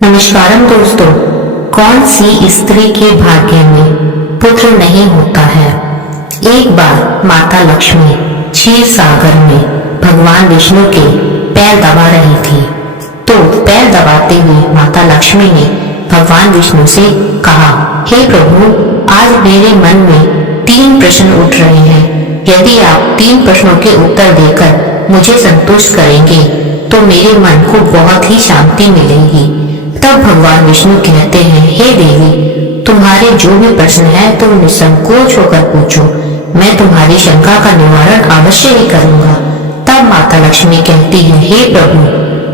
नमस्कारम दोस्तों। कौन सी स्त्री के भाग्य में पुत्र नहीं होता है। एक बार माता लक्ष्मी क्षीर सागर में भगवान विष्णु के पैर दबा रही थी। तो पैर दबाते हुए माता लक्ष्मी ने भगवान विष्णु से कहा, हे प्रभु, आज मेरे मन में 3 प्रश्न उठ रहे हैं। यदि आप 3 प्रश्नों के उत्तर देकर मुझे संतुष्ट करेंगे तो मेरे मन को बहुत ही शांति मिलेगी। तब भगवान विष्णु कहते हैं, हे देवी, तुम्हारे जो भी प्रश्न है तुम निसंकोच होकर पूछो, मैं तुम्हारी शंका का निवारण अवश्य ही करूंगा। तब माता लक्ष्मी कहती है, हे प्रभु,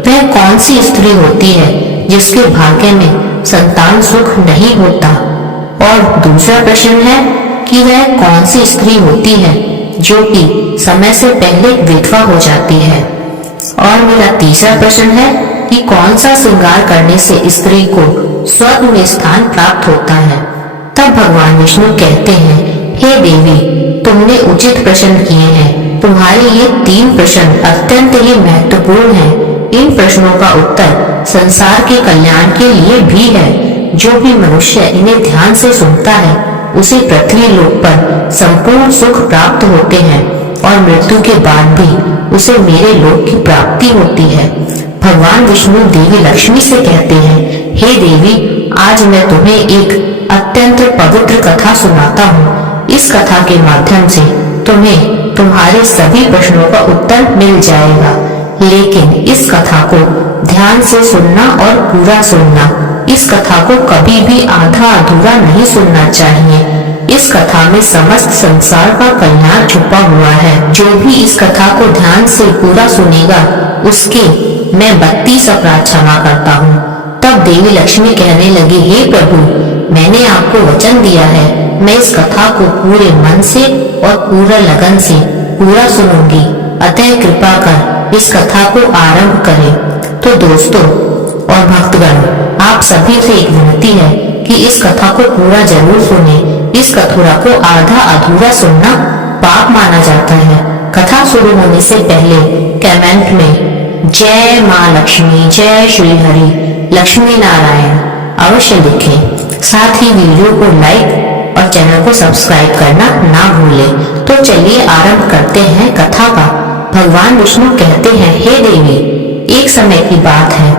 वह कौन सी स्त्री होती है जिसके भाग्य में संतान सुख नहीं होता। और दूसरा प्रश्न है कि वह कौन सी स्त्री होती है जो कि समय से पहले विधवा हो जाती है। और मेरा तीसरा प्रश्न है कि कौन सा श्रृंगार करने से स्त्री को स्वर्ग में स्थान प्राप्त होता है। तब भगवान विष्णु कहते हैं, हे देवी, तुमने उचित प्रश्न किए हैं। तुम्हारे ये 3 प्रश्न अत्यंत ही महत्वपूर्ण हैं। इन प्रश्नों का उत्तर संसार के कल्याण के लिए भी है। जो भी मनुष्य इन्हें ध्यान से सुनता है उसे पृथ्वी लोक पर संपूर्ण सुख प्राप्त होते हैं और मृत्यु के बाद भी उसे मेरे लोक की प्राप्ति होती है। भगवान विष्णु देवी लक्ष्मी से कहते हैं, हे देवी, आज मैं तुम्हें एक अत्यंत पवित्र कथा सुनाता हूँ। इस कथा के माध्यम से तुम्हें तुम्हारे सभी प्रश्नों का उत्तर मिल जाएगा। लेकिन इस कथा को ध्यान से सुनना और पूरा सुनना। इस कथा को कभी भी आधा अधूरा नहीं सुनना चाहिए। इस कथा में समस्त संसार का कल्याण छुपा हुआ है। जो भी इस कथा को ध्यान से पूरा सुनेगा उसके मैं 32 अपराध क्षमा करता हूँ। तब देवी लक्ष्मी कहने लगी, हे प्रभु, मैंने आपको वचन दिया है, मैं इस कथा को पूरे मन से और पूरा लगन से पूरा सुनूंगी। अतः कृपा कर इस कथा को आरंभ करें। तो दोस्तों और भक्तगण, आप सभी से एक विनती है कि इस कथा को पूरा जरूर सुने। इस कथा को आधा अधूरा सुनना पाप माना जाता है। कथा शुरू होने से पहले कमेंट में जय माँ लक्ष्मी, जय श्री हरि, लक्ष्मी नारायण अवश्य लिखें। साथ ही वीडियो को लाइक और चैनल को सब्सक्राइब करना ना भूलें। तो चलिए आरंभ करते हैं कथा का। भगवान विष्णु कहते हैं, हे देवी, एक समय की बात है,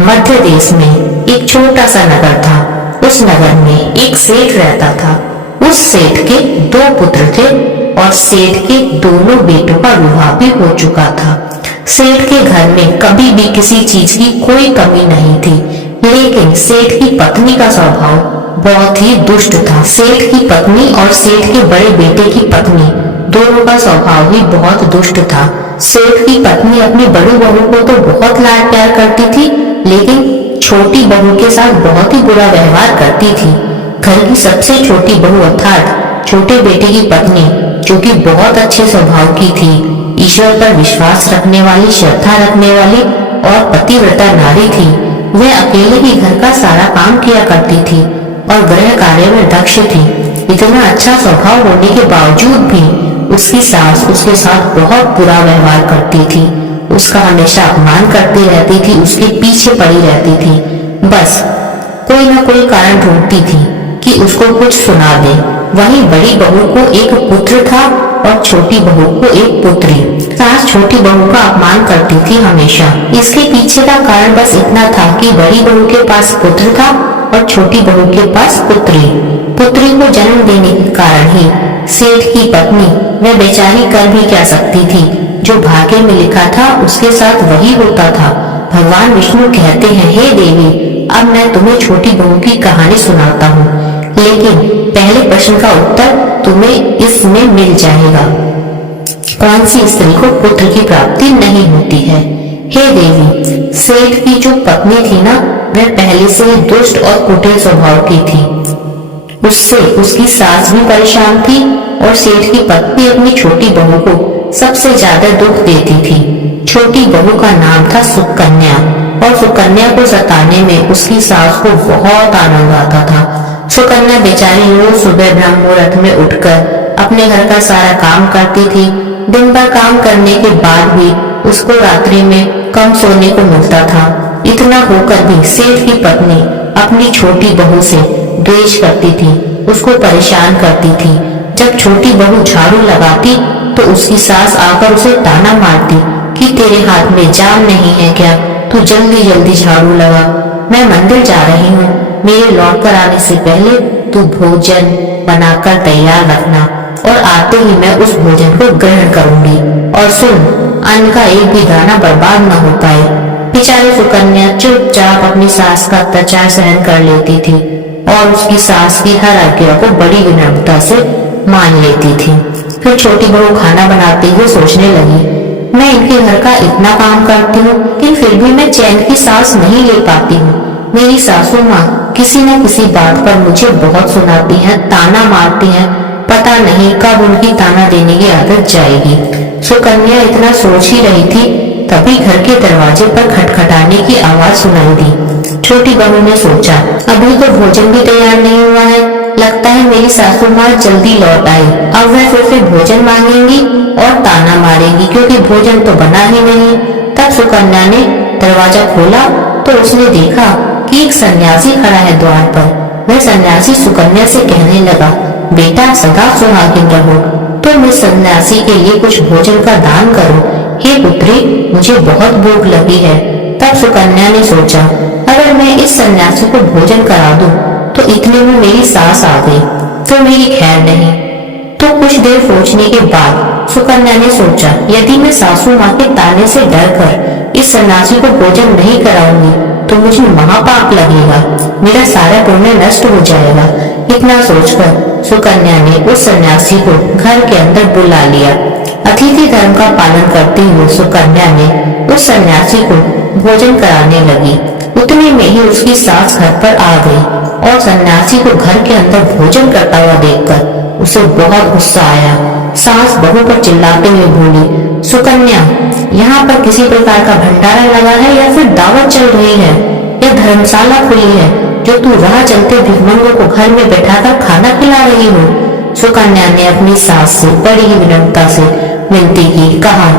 मध्य देश में एक छोटा सा नगर था। उस नगर में एक सेठ रहता था। उस सेठ के 2 पुत्र थे और सेठ के दोनों बेटों का विवाह भी हो चुका था। सेठ के घर में कभी भी किसी चीज की कोई कमी नहीं थी। लेकिन सेठ की पत्नी का स्वभाव बहुत ही दुष्ट था। सेठ की पत्नी और सेठ के बड़े बेटे की पत्नी दोनों का स्वभाव ही बहुत दुष्ट था। सेठ की पत्नी अपनी बड़ी बहू को तो बहुत लाड प्यार करती थी, लेकिन छोटी बहू के साथ बहुत ही बुरा व्यवहार करती थी। घर की सबसे छोटी बहू अर्थात छोटे बेटे की पत्नी, जो कि बहुत अच्छे स्वभाव की थी, ईश्वर पर विश्वास रखने वाली, श्रद्धा रखने वाली और पतिव्रता नारी थी। वह अकेले ही घर का सारा काम किया करती थी और गृह कार्य में दक्ष थी। इतना अच्छा स्वभाव होने के बावजूद भी उसकी सास उसके साथ बहुत बुरा व्यवहार करती थी। उसका हमेशा अपमान करती रहती थी, उसके पीछे पड़ी रहती थी। बस कोई न कोई कारण ढूंढती थी कि उसको कुछ सुना दे। वहीं बड़ी बहू को एक पुत्र था और छोटी बहू को एक पुत्री। सास छोटी बहू का अपमान करती थी हमेशा। इसके पीछे का कारण बस इतना था कि बड़ी बहू के पास पुत्र था और छोटी बहू के पास पुत्री। पुत्री को जन्म देने के कारण ही सेठ की पत्नी वह बेचारी कर भी क्या सकती थी। जो भाग्य में लिखा था उसके साथ वही होता था। भगवान विष्णु कहते हैं, हे देवी, अब मैं तुम्हें छोटी बहू की कहानी सुनाता हूँ, लेकिन पहले प्रश्न का उत्तर तुम्हें इसमें मिल जाएगा। कौन सी स्त्री को पुत्र की प्राप्ति नहीं होती है। हे देवी, सेठ की जो पत्नी थी ना, वह पहले से ही दुष्ट और कुटिल स्वभाव की थी। उससे उसकी सास भी परेशान थी और सेठ की पत्नी अपनी छोटी बहू को सबसे ज्यादा दुख देती थी। छोटी बहू का नाम था सुकन्या और सुकन्या को सताने में उसकी सास को बहुत आनंद आता था। सुकन्या बेचारी रोज सुबह ब्रह्म मुहूर्त में उठकर अपने घर का सारा काम करती थी। दिन भर काम करने के बाद भी उसको रात्रि में कम सोने को मिलता था। इतना होकर भी सेठ की पत्नी अपनी छोटी बहू से द्वेष करती थी, उसको परेशान करती थी। जब छोटी बहू झाड़ू लगाती तो उसकी सास आकर उसे ताना मारती कि तेरे हाथ में जान नहीं है क्या, तू जल्दी जल्दी झाड़ू लगा। मैं मंदिर जा रही हूँ, मेरे लौट कर आने से पहले तू भोजन बनाकर तैयार रखना और आते ही मैं उस भोजन को ग्रहण करूंगी। और सुन, अन्न का एक भी दाना बर्बाद न हो पाए। बेचारी सुकन्या चुपचाप अपनी सास का अत्याचार सहन कर लेती थी और उसकी सास की हर आज्ञा को बड़ी विनम्रता से मान लेती थी। फिर छोटी बहू खाना बनाते हुए सोचने लगी, मैं इनके घर का इतना काम करती हूँ कि फिर भी मैं चैन की सांस नहीं ले पाती हूँ। मेरी सासू माँ किसी न किसी बात पर मुझे बहुत सुनाती हैं, ताना मारती हैं। पता नहीं कब उनकी ताना देने की आदत जाएगी। सुकन्या इतना सोच ही रही थी, तभी घर के दरवाजे पर खटखटाने की आवाज सुनाई दी। छोटी बहू ने सोचा, अभी तो भोजन भी तैयार नहीं हुआ है, लगता है मेरी सासू माँ जल्दी लौट आई। अब वह फिर से भोजन मांगेंगी और ताना मारेंगी क्योंकि भोजन तो बना ही नहीं। तब सुकन्या ने दरवाजा खोला तो उसने देखा कि एक सन्यासी खड़ा है द्वार पर। वह सन्यासी सुकन्या से कहने लगा, बेटा सदा सुहागिन रहो, तुम इस सन्यासी के लिए कुछ भोजन का दान करो। हे पुत्री, मुझे बहुत भूख लगी है। तब सुकन्या ने सोचा, अगर मैं इस सन्यासी को भोजन करा दूं तो इतने में मेरी सास आ गई तो मेरी खैर नहीं। तो कुछ देर सोचने के बाद सुकन्या ने सोचा, यदि मैं सासू माँ के ताने से डरकर इस सन्यासी को भोजन नहीं कराऊंगी तो मुझे महापाप लगेगा, मेरा सारा पुण्य नष्ट हो जाएगा। इतना सोचकर सुकन्या ने उस सन्यासी को घर के अंदर बुला लिया। अतिथि धर्म का पालन करते हुए सुकन्या ने उस सन्यासी को भोजन कराने लगी। उतने में ही उसकी सास घर पर आ गई और सन्यासी को घर के अंदर भोजन करता हुआ देखकर उसे बहुत गुस्सा आया। सास बहू पर चिल्लाते हुए बोली, सुकन्या, यहाँ पर किसी प्रकार का भंडारा लगा है या फिर दावत चल रही है या धर्मशाला खुली है जो तू राह चलते भिखमंगों को घर में बैठाकर खाना खिला रही हो। सुकन्या ने अपनी सास से बड़ी ही विनम्रता से विनती की, कहा,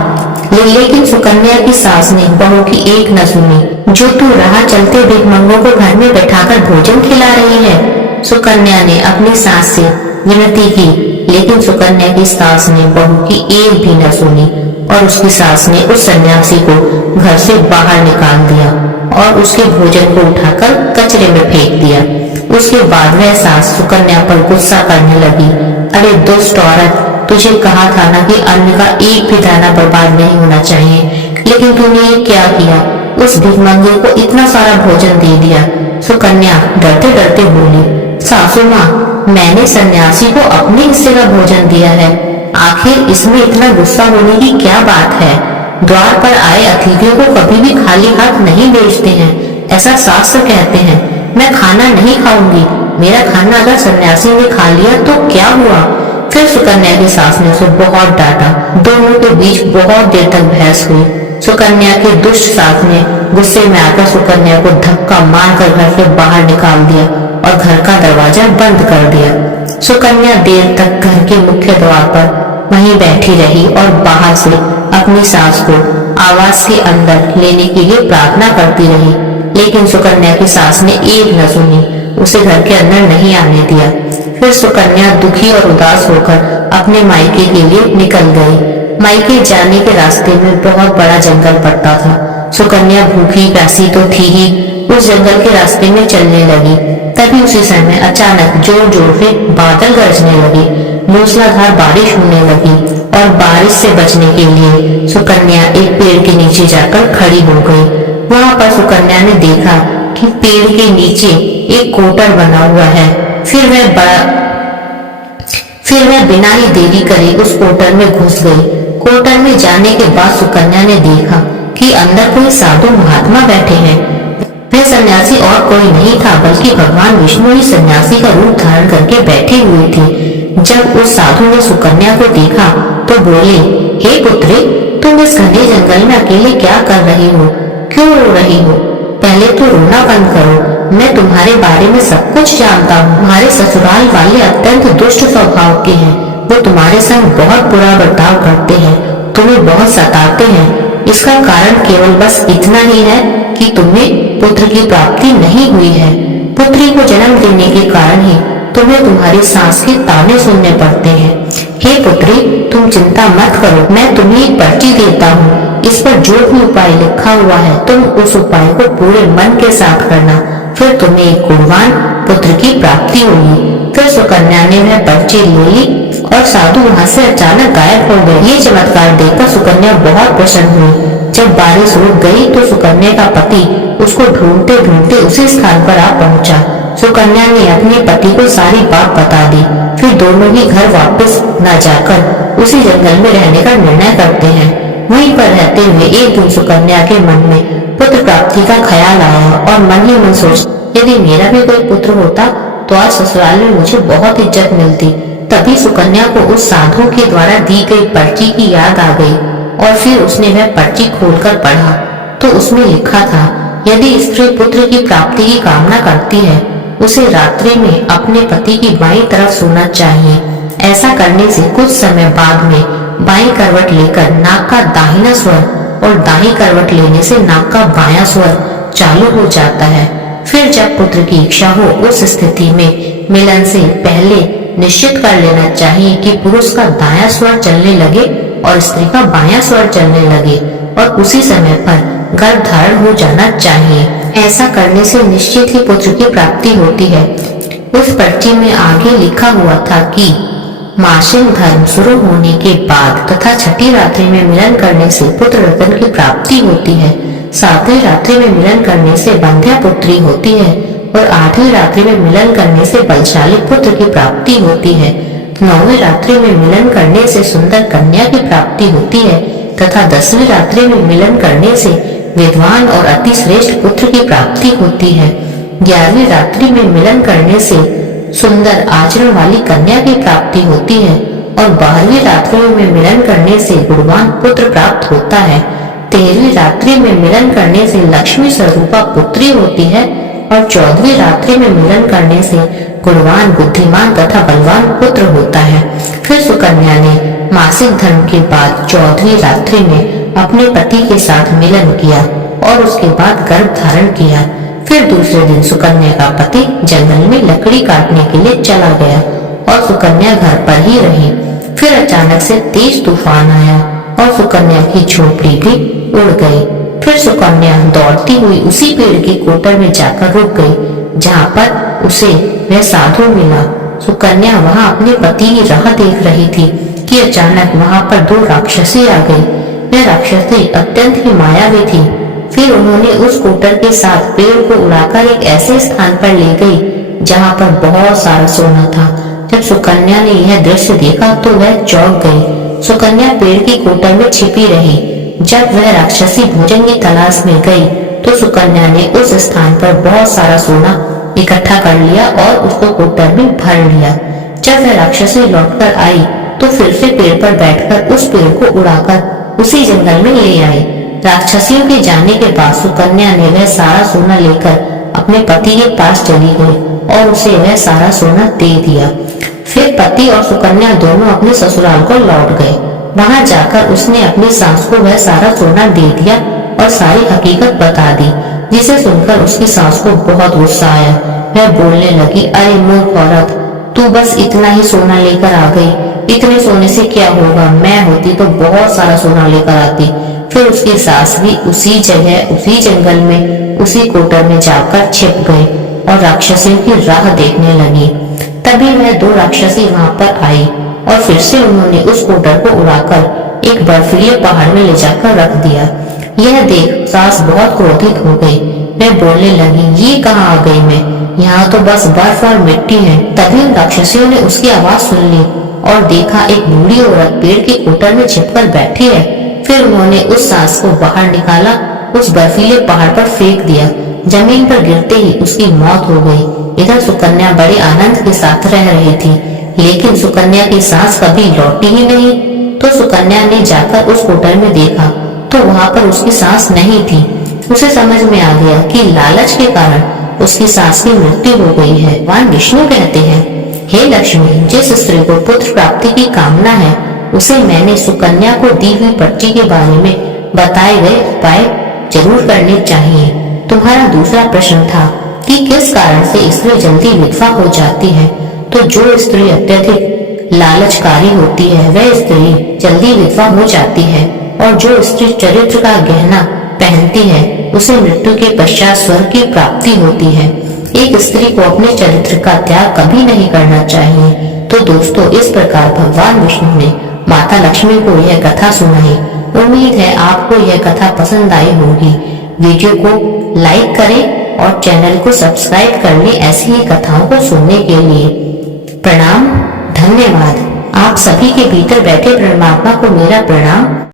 लेकिन सुकन्या की सास ने बहू की एक न सुनी। जो तू राह चलते भिखमंगों को घर में बैठाकर भोजन खिला रही है। सुकन्या ने अपनी सास से विनती की, लेकिन सुकन्या की सास ने बहू की एक भी न सुनी और उसकी सास ने उस सन्यासी को घर से बाहर निकाल दिया और उसके भोजन को उठाकर कचरे में फेंक दिया। उसके बाद वह सास सुकन्या पर गुस्सा करने लगी, अरे दुष्ट औरत, तुझे कहा था ना कि अन्न का एक भी दाना बर्बाद नहीं होना चाहिए, लेकिन तूने ये क्या किया, उस भिखमंगे को इतना सारा भोजन दे दिया। सुकन्या डरते डरते बोली, सासू माँ, मैंने सन्यासी को अपने हिस्से का भोजन दिया है, आखिर इसमें इतना गुस्सा होने की क्या बात है। द्वार पर आए अतिथियों को कभी भी खाली हाथ नहीं भेजते हैं, ऐसा शास्त्र कहते हैं। मैं खाना नहीं खाऊंगी, मेरा खाना अगर सन्यासी ने खा लिया तो क्या हुआ। फिर सुकन्या की सास ने उसे बहुत डांटा। दोनों के बीच बहुत देर तक बहस हुई। सुकन्या के दुष्ट सास ने गुस्से में आकर सुकन्या को धक्का मारकर घर से बाहर निकाल दिया और घर का दरवाजा बंद कर दिया। सुकन्या देर तक घर के मुख्य द्वार पर वहीं बैठी रही और बाहर से अपनी सास को आवास के अंदर लेने के लिए प्रार्थना करती रही, लेकिन सुकन्या की सास ने एक न सुनी, उसे घर के अंदर नहीं आने दिया। फिर सुकन्या दुखी और उदास होकर अपने मायके के लिए निकल गई। मायके जाने के रास्ते में बहुत बड़ा जंगल पड़ता था। सुकन्या भूखी प्यासी तो थी ही, उस जंगल के रास्ते में चलने लगी। तभी उसी समय अचानक जोर जोर से बादल गरजने लगे, मूसलाधार बारिश होने लगी और बारिश से बचने के लिए सुकन्या एक पेड़ के नीचे जाकर खड़ी हो गई। वहां पर सुकन्या ने देखा कि पेड़ के नीचे एक कोटर बना हुआ है। फिर वह बिना ही देरी करे उस कोटर में घुस गई। कोटर में जाने के बाद सुकन्या ने देखा कि अंदर कोई साधु महात्मा बैठे हैं। वह सन्यासी और कोई नहीं था बल्कि भगवान विष्णु ही सन्यासी का रूप धारण करके बैठे हुए थे। जब उस साधु ने सुकन्या को देखा तो बोले, हे पुत्री, तुम इस घने जंगल में अकेले क्या कर रही हो, क्यों रो रही हो? पहले तो रोना बंद करो, मैं तुम्हारे बारे में सब कुछ जानता हूँ। तुम्हारे ससुराल वाले अत्यंत दुष्ट स्वभाव के हैं, वो तुम्हारे संग बहुत बुरा बर्ताव करते हैं, तुम्हें बहुत सताते हैं। इसका कारण केवल बस इतना ही है कि कि तुम्हें पुत्र की प्राप्ति नहीं हुई है। पुत्री को जन्म देने के कारण ही तुम्हें तुम्हारी सास के ताने सुनने पड़ते हैं। हे पुत्री, तुम चिंता मत करो, मैं तुम्हें एक पर्ची देता हूँ। इस पर जो भी उपाय लिखा हुआ है तुम उस उपाय को पूरे मन के साथ करना, फिर तुम्हें एक गुणवान पुत्र की प्राप्ति होगी। फिर सुकन्या ने वह पर्ची ले ली और साधु वहां से अचानक गायब हो गए। ये चमत्कार देखकर सुकन्या बहुत प्रसन्न हुई। जब बारिश रुक गई तो सुकन्या का पति उसको ढूंढते ढूंढते उसी स्थान पर आ पहुंचा। सुकन्या ने अपने पति को सारी बात बता दी। फिर दोनों ही घर वापस न जाकर उसी जंगल में रहने का निर्णय करते हैं। वहीं पर रहते हुए एक दिन सुकन्या के मन में पुत्र प्राप्ति का ख्याल आया और मन ही मन सोच, यदि मेरा भी कोई पुत्र होता तो आज ससुराल में मुझे बहुत इज्जत मिलती। तभी सुकन्या को उस साधु के द्वारा दी गई पर्ची की याद आ गई और फिर उसने वह पर्ची खोलकर पढ़ा तो उसमें लिखा था, यदि स्त्री पुत्र की प्राप्ति की कामना करती है उसे रात्रि में अपने पति की बाईं तरफ सोना चाहिए। ऐसा करने से कुछ समय बाद में बाईं करवट लेकर नाक का दाहिना स्वर और दाईं करवट लेने से नाक का बायां स्वर चालू हो जाता है। फिर जब पुत्र की इच्छा हो उस स्थिति में मिलन से पहले निश्चित कर लेना चाहिए कि पुरुष का दायां स्वर चलने लगे और स्त्री का बायां स्वर चलने लगे और उसी समय पर गर्भ धारण हो जाना चाहिए। ऐसा करने से निश्चित ही पुत्र की प्राप्ति होती है। उस पर्ची में आगे लिखा हुआ था कि मासिक धर्म शुरू होने के बाद तथा छठी रात्रि में मिलन करने से पुत्र रत्न की प्राप्ति होती है। सातवीं रात्रि में मिलन करने से बंध्या पुत्री होती है और आठवीं रात्रि में मिलन करने से बलशाली पुत्र की प्राप्ति होती है। नौवीं रात्रि में मिलन करने से सुंदर कन्या की प्राप्ति होती है तथा 10वीं रात्रि में मिलन करने से विद्वान और अति श्रेष्ठ पुत्र की प्राप्ति होती है। 11वीं रात्रि में मिलन करने से सुंदर आचरण वाली कन्या की प्राप्ति होती है और 12वीं रात्रि में मिलन करने से गुणवान पुत्र प्राप्त होता है। 13वीं रात्रि में मिलन करने से लक्ष्मी स्वरूपा पुत्री होती है और 14वीं रात्रि में मिलन करने से गुणवान बुद्धिमान तथा बलवान पुत्र होता है। फिर सुकन्या ने मासिक धर्म के बाद 14वीं रात्रि में अपने पति के साथ मिलन किया और उसके बाद गर्भ धारण किया। फिर दूसरे दिन सुकन्या का पति जंगल में लकड़ी काटने के लिए चला गया और सुकन्या घर पर ही रही। फिर अचानक से तेज तूफान आया और सुकन्या की झोपड़ी भी उड़ गई। फिर सुकन्या दौड़ती हुई उसी पेड़ के कोटर में जाकर रुक गई जहाँ पर उसे वह साधु मिला। सुकन्या वहाँ अपने पति की राह देख रही थी कि अचानक वहाँ पर 2 राक्षसी आ गई। वह राक्षसी अत्यंत ही मायावी थी। फिर उन्होंने उस कोटर के साथ पेड़ को उड़ाकर एक ऐसे स्थान पर ले गई जहाँ पर बहुत सारा सोना था। जब सुकन्या ने यह दृश्य देखा तो वह चौंक गई। सुकन्या पेड़ की कोटर में छिपी रही। जब वह राक्षसी भोजन की तलाश में गई तो सुकन्या ने उस स्थान पर बहुत सारा सोना इकट्ठा कर लिया और उसको कोटर में भर लिया। जब वह राक्षसी लौटकर आई तो फिर से पेड़ पर बैठकर उस पेड़ को उड़ाकर उसी जंगल में ले आई। राक्षसियों के जाने के बाद सुकन्या ने वह सारा सोना लेकर अपने पति के पास चली गई और उसे वह सारा सोना दे दिया। फिर पति और सुकन्या दोनों अपने ससुराल को लौट गए। वहां जाकर उसने अपनी सास को वह सारा सोना दे दिया और सारी हकीकत बता दी, जिसे सुनकर उसकी सास को बहुत गुस्सा आया। वह बोलने लगी, अरे मूर्ख औरत, तू बस इतना ही सोना लेकर आ गई। इतने सोने से क्या होगा, मैं होती तो बहुत सारा सोना लेकर आती। फिर उसकी सास भी उसी जगह उसी जंगल में उसी कोटर में जाकर छिप गई और राक्षसियों की राह देखने लगी। तभी वह 2 राक्षसी वहां पर आई और फिर से उन्होंने उस कोटर को उड़ाकर एक बर्फीले पहाड़ में ले जाकर रख दिया। यह देख सास बहुत क्रोधित हो गई। वह बोलने लगी, ये कहाँ आ गई मैं, यहाँ तो बस बर्फ और मिट्टी है। तभी उन राक्षसियों ने उसकी आवाज सुन ली और देखा एक बूढ़ी औरत पेड़ के कोटर में छिपकर बैठी है। फिर उन्होंने उस सास को बाहर निकाला, उस बर्फीले पहाड़ पर फेंक दिया। जमीन पर गिरते ही उसकी मौत हो गई। इधर सुकन्या बड़े आनंद के साथ रह रही थी, लेकिन सुकन्या की सास कभी लौटी ही नहीं। तो सुकन्या ने जाकर उस कोटर में देखा तो वहाँ पर उसकी सास नहीं थी। उसे समझ में आ गया कि लालच के कारण उसकी सास की मृत्यु हो गई है। भगवान विष्णु कहते हैं, हे लक्ष्मी, जिस स्त्री को पुत्र प्राप्ति की कामना है उसे मैंने सुकन्या को दी हुई पर्ची के बारे में बताए गए उपाय जरूर करने चाहिए। तुम्हारा दूसरा प्रश्न था कि किस कारण से स्त्री जल्दी विधवा हो जाती है। तो जो स्त्री अत्यधिक लालचकारी होती है वह स्त्री जल्दी विधवा हो जाती है, और जो स्त्री चरित्र का गहना पहनती है उसे मृत्यु के पश्चात स्वर्ग की प्राप्ति होती है। एक स्त्री को अपने चरित्र का त्याग कभी नहीं करना चाहिए। तो दोस्तों, इस प्रकार भगवान विष्णु ने माता लक्ष्मी को यह कथा सुनाई। उम्मीद है आपको यह कथा पसंद आई होगी। वीडियो को लाइक करें और चैनल को सब्सक्राइब कर लें ऐसी ही कथाओं को सुनने के लिए। प्रणाम, धन्यवाद। आप सभी के भीतर बैठे परमात्मा को मेरा प्रणाम।